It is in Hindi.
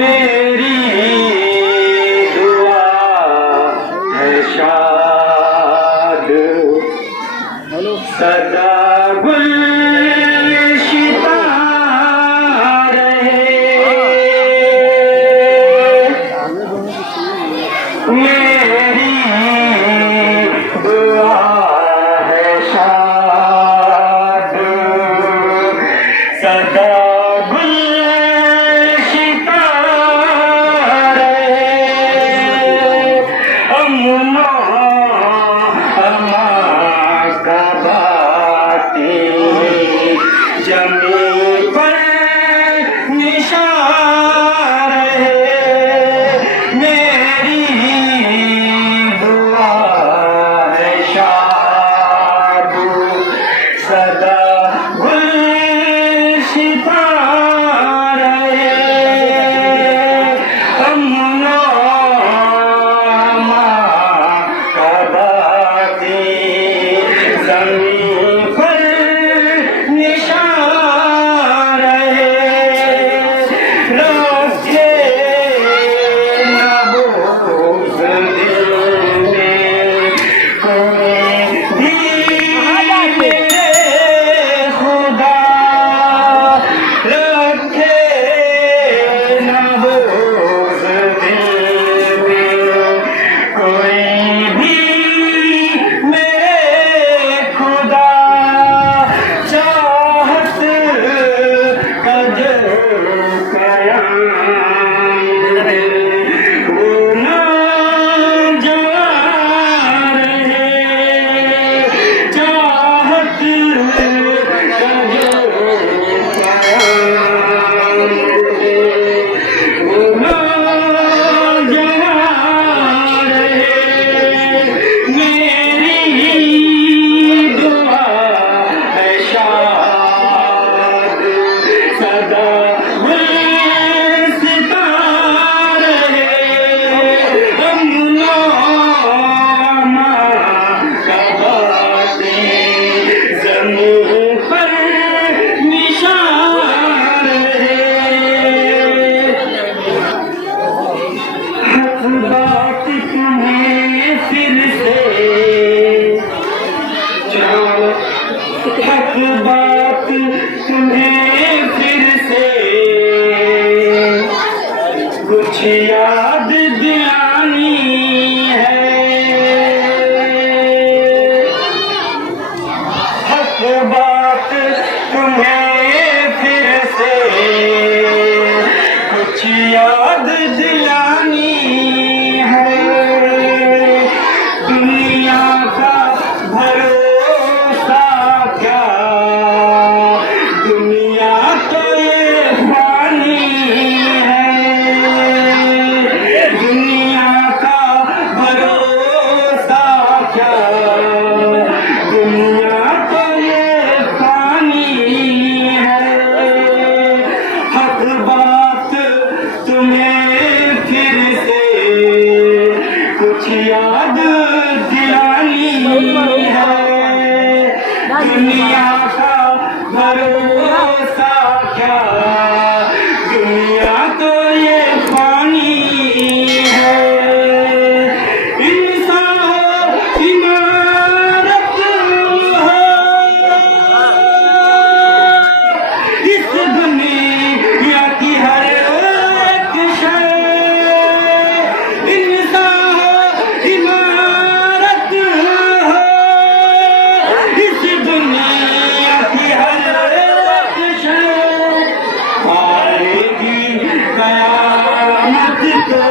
मेरी दुआ है शाद सदा गुलशिता रहे। मेरी दुआ है शाद सदा जमीन पर निशान रहे। मेरी दुआ है शाद सदा गुलशिता रहे। अमनो अमा का बाती जमीन पर हक बात तुम्हें फिर से कुछ याद दिलानी है। हक बात तुम्हें फिर से कुछ याद दिलानी है। दुनिया का भरोसा क्या, दुनिया तो ये फानी है। दुनिया का भरोसा क्या, दुनिया तो ये फानी है। हक बात तुम्हें फिर से कुछ याद दिलानी है। दुनिया का भरोसा क्या, दुनिया तो ये फानी है। इंसान इमारत है इस दुनिया की हर एक शय। इंसान इमारत है इस दुनिया की हर एक शय। आएगी कयामत तो